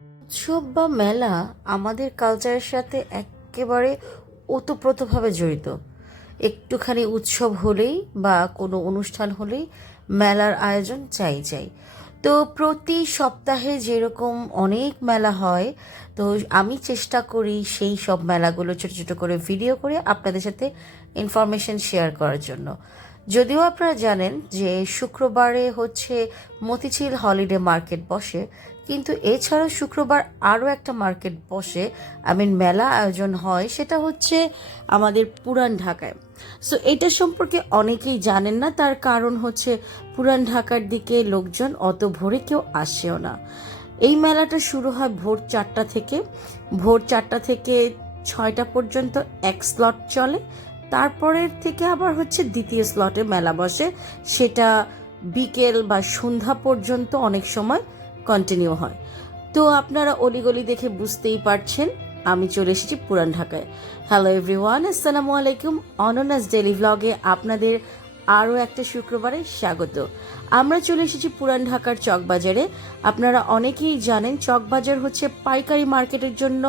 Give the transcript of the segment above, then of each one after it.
উৎসব বা মেলা আমাদের কালচারের সাথে একেবারে ওতপ্রোতভাবে জড়িত। একটুখানি উৎসব হলেই বা কোনো অনুষ্ঠান হলেই মেলার আয়োজন চাই চাই। তো প্রতি সপ্তাহে যেরকম অনেক মেলা হয়, তো আমি চেষ্টা করি সেই সব মেলাগুলো ছোটো ছোটো করে ভিডিও করে আপনাদের সাথে ইনফরমেশন শেয়ার করার জন্য। যদিও আপনারা জানেন যে শুক্রবারে হচ্ছে মতিঝিল হলিডে মার্কেট বসে, কিন্তু এছাড়াও শুক্রবার আরও একটা মার্কেট বসে, আই মিন মেলা আয়োজন হয়, সেটা হচ্ছে আমাদের পুরান ঢাকায়। সো এটা সম্পর্কে অনেকেই জানেন না, তার কারণ হচ্ছে পুরান ঢাকার দিকে লোকজন অত ভোরে কেউ আসেও না। এই মেলাটা শুরু হয় ভোর চারটা থেকে। ভোর চারটা থেকে ছয়টা পর্যন্ত এক স্লট চলে তারপরের থেকে আবার হচ্ছে দ্বিতীয় স্লটে মেলা বসে। সেটা বিকেল বা সন্ধ্যা পর্যন্ত অনেক সময় কন্টিনিউ হয়। তো আপনারা অলিগলি দেখে বুঝতেই পারছেন, আমি চলে এসেছি পুরান ঢাকায়। হ্যালো এভরিওয়ান আসসালামু আলাইকুম। অননাস ডেলি ভ্লগে আপনাদের আরও একটা শুক্রবারে স্বাগত। আমরা চলে এসেছি পুরান ঢাকার চকবাজারে। আপনারা অনেকেই জানেন, চকবাজার হচ্ছে পাইকারি মার্কেটের জন্য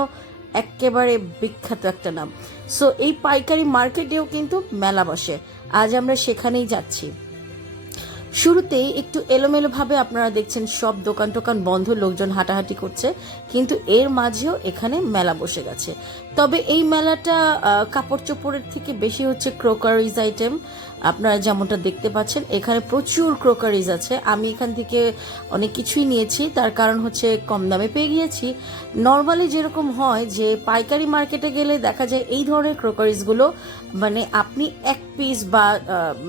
একেবারে বিখ্যাত একটা নাম। সো এই পাইকারি মার্কেটেও কিন্তু মেলা বসে। আজ আমরা সেখানেই যাচ্ছি। শুরুতেই একটু এলোমেলোভাবে আপনারা দেখছেন সব দোকান টোকান বন্ধ, লোকজন হাঁটাহাঁটি করছে, কিন্তু এর মাঝেও এখানে মেলা বসে গেছে। তবে এই মেলাটা কাপড় চোপড়ের থেকে বেশি হচ্ছে ক্রোকারিজ আইটেম। আপনারা যেমনটা দেখতে পাচ্ছেন, এখানে প্রচুর ক্রোকারিজ আছে। আমি এখান থেকে অনেক কিছুই নিয়েছি। তার কারণ হচ্ছে কম দামে পেয়ে গিয়েছি। নর্মালি যেরকম হয় যে পাইকারি মার্কেটে গেলে দেখা যায় এই ধরনের ক্রোকারিজগুলো মানে আপনি এক পিস বা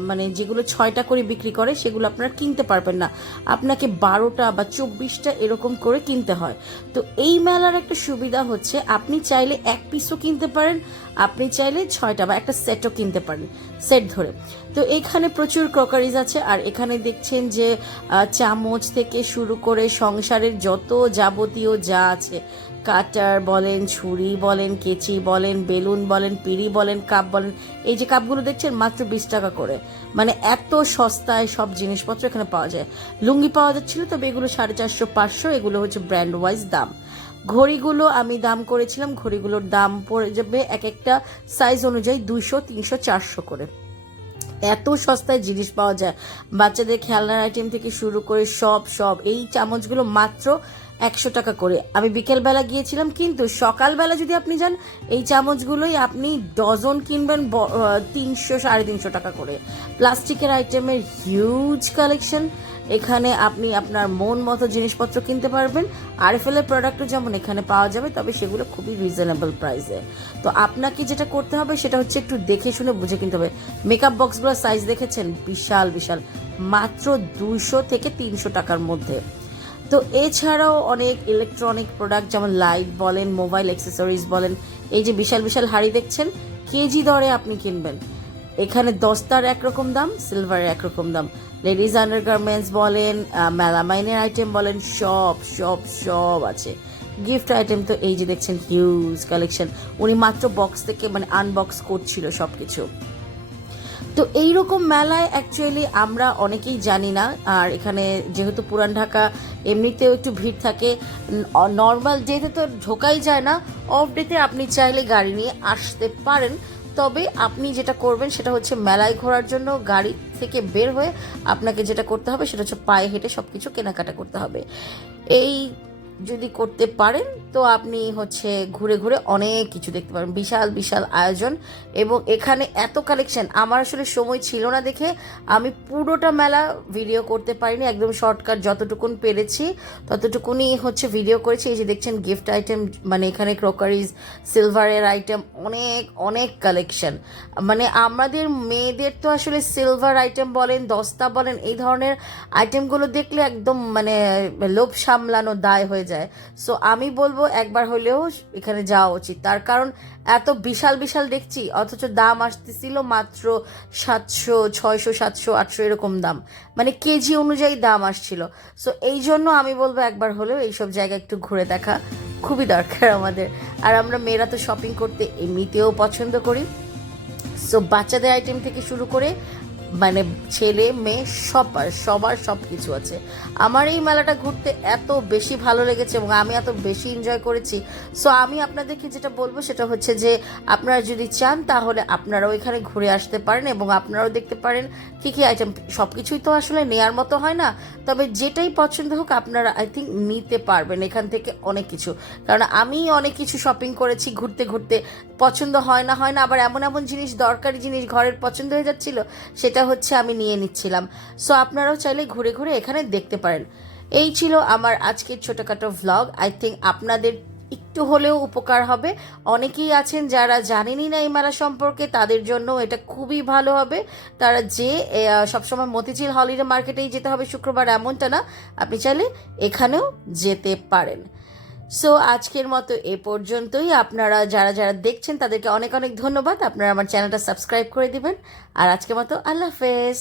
মানে যেগুলো ছয়টা করে বিক্রি করে, সেগুলো আপনারা কিনতে পারবেন না। আপনাকে বারোটা বা চব্বিশটা এরকম করে কিনতে হয়। তো এই মেলার একটা সুবিধা হচ্ছে, আপনি চাইলে এক পিসও কিনতে পারেন আপনি চাইলে ছয়টা বা একটা সেটও কিনতে পারেন সেট ধরে। তো এখানে প্রচুর ক্রকারিজ আছে আর এখানে দেখছেন যে চামচ থেকে শুরু করে সংসারের যত যাবতীয় যা আছে, কাটার বলেন, ছুরি বলেন, কেচি বলেন, বেলুন বলেন, পিড়ি বলেন কাপ বলেন, এই যে কাপগুলো দেখছেন মাত্র বিশ টাকা করে। মানে এত সস্তায় সব জিনিসপত্র এখানে পাওয়া যায়। লুঙ্গি পাওয়া যাচ্ছিল, তবে এগুলো সাড়ে চারশো, পাঁচশো, এগুলো হচ্ছে ব্র্যান্ড ওয়াইজ দাম। ঘড়িগুলো আমি দাম করেছিলাম, ঘড়িগুলোর দাম পড়ে যাবে এক একটা সাইজ অনুযায়ী দুইশো, তিনশো, চারশো করে। এত সস্তায় জিনিস পাওয়া যায়। বাচ্চাদের খেলনার আইটেম থেকে শুরু করে সব সব। এই চামচগুলো মাত্র একশো টাকা করে। আমি বিকেলবেলা গিয়েছিলাম, কিন্তু সকালবেলা যদি আপনি যান, এই চামচগুলোই আপনি ডজন কিনবেন তিনশো, সাড়ে তিনশো টাকা করে। প্লাস্টিকের আইটেমের হিউজ কালেকশন এখানে আপনি আপনার মন মতো জিনিসপত্র কিনতে পারবেন। আরএফএলের প্রোডাক্টও যেমন এখানে পাওয়া যাবে, তবে সেগুলো খুবই রিজনেবল প্রাইসে তো আপনাকে যেটা করতে হবে, সেটা হচ্ছে একটু দেখে শুনে বুঝে কিনতে হবে। মেকআপ বক্সগুলোর সাইজ দেখেছেন? বিশাল বিশাল। মাত্র দুইশো থেকে তিনশো টাকার মধ্যে। তো এছাড়াও অনেক ইলেকট্রনিক প্রোডাক্ট যেমন লাইট বলেন মোবাইল অ্যাক্সেসরিজ বলেন, এই যে বিশাল বিশাল হাড়ি দেখছেন, কেজি দরে আপনি কিনবেন। এখানে দস্তার একরকম দাম সিলভারের একরকম দাম। লেডিস আন্ডারগার্মেন্টস বলেন মেলামাইনের আইটেম বলেন, সব সব সব আছে। গিফট আইটেম তো এই যে দেখছেন হিউজ কালেকশন উনি মাত্র বক্স থেকে মানে আনবক্স করছিল সব কিছু তো এইরকম মেলায় অ্যাকচুয়ালি আমরা অনেকেই জানি না, আর এখানে যেহেতু পুরান ঢাকা, এমনিতেও একটু ভিড় থাকে। নর্মাল ডেতে তো ঢোকাই যায় না অফ ডেতে আপনি চাইলে গাড়ি নিয়ে আসতে পারেন। তবে আপনি যেটা করবেন সেটা হচ্ছে মেলায় ঘোরার জন্য গাড়ি থেকে বের হয়ে আপনাকে যেটা করতে হবে সেটা হচ্ছে পায়ে হেঁটে সব কিছু কেনাকাটা করতে হবে। এই যদি করতে পারেন, তো আপনি হচ্ছে ঘুরে ঘুরে অনেক কিছু দেখতে পারেন বিশাল বিশাল আয়োজন এবং এখানে এত কালেকশন আমার আসলে সময় ছিল না দেখে আমি পুরোটা মেলা ভিডিও করতে পারিনি। একদম শর্টকাট যতটুকুন পেরেছি ততটুকুনি হচ্ছে ভিডিও করেছি। এই যে দেখছেন গিফট আইটেম মানে এখানে ক্রকারিজ সিলভারের আইটেম অনেক অনেক কালেকশন মানে আমাদের মেয়েদের তো আসলে সিলভার আইটেম বলেন, দস্তা বলেন, এই ধরনের আইটেমগুলো দেখলে একদম মানে লোভ সামলানো দায় হয়ে যায়। সো আমি বলব একবার হলেও এখানে যাওয়া উচিত। তার কারণ এত বিশাল বিশাল দেখছি, অথচ দাম আসতেছিল মাত্র সাতশো, ছয়শো, সাতশো, আটশো এরকম দাম। মানে কেজি অনুযায়ী দাম আসছিল। সো এই জন্য আমি বলব একবার হলেও এইসব জায়গা একটু ঘুরে দেখা। খুবই দরকার আমাদের। আর আমরা মেয়েরা তো শপিং করতে এমনিতেও পছন্দ করি। সো বাচ্চাদের আইটেম থেকে শুরু করে মানে ছেলে, মেয়ে, সবার সবার সব কিছু আছে। আমার এই মেলাটা ঘুরতে এত বেশি ভালো লেগেছে এবং আমি এত বেশি এনজয় করেছি। সো আমি আপনাদেরকে যেটা বলব সেটা হচ্ছে যে, আপনারা যদি চান তাহলে আপনারাও এখানে ঘুরে আসতে পারেন এবং আপনারাও দেখতে পারেন কী কী আইটেম সব কিছুই তো আসলে নেয়ার মতো হয় না। তবে যেটাই পছন্দ হোক আপনারা আই থিঙ্ক নিতে পারবেন এখান থেকে অনেক কিছু। কারণ আমি অনেক কিছু শপিং করেছি ঘুরতে ঘুরতে। পছন্দ হয় না হয় না, আবার এমন এমন জিনিস, দরকারি জিনিস ঘরের পছন্দ হয়ে যাচ্ছিল, সেটা হচ্ছে আমি নিয়ে নিচ্ছিলাম। সো আপনারাও চাইলে ঘুরে ঘুরে এখানে দেখতে পারেন। এই ছিল আমার আজকের ছোটোখাটো ভ্লগ আই থিঙ্ক আপনাদের একটু হলেও উপকার হবে। অনেকেই আছেন যারা জানেনই না এই মেলা সম্পর্কে, তাদের জন্য এটা খুবই ভালো হবে। তারা যে সবসময় মতিঝিল হলিডে মার্কেটেই যেতে হবে শুক্রবার এমনটা না। আপনি চাইলে এখানেও যেতে পারেন। সো আজকের মতো এ পর্যন্তই। আপনারা যারা যারা দেখছেন, তাদেরকে অনেক অনেক ধন্যবাদ। আপনারা আমার চ্যানেলটা সাবস্ক্রাইব করে দিবেন। আর আজকের মতো আল্লাহ হাফেজ।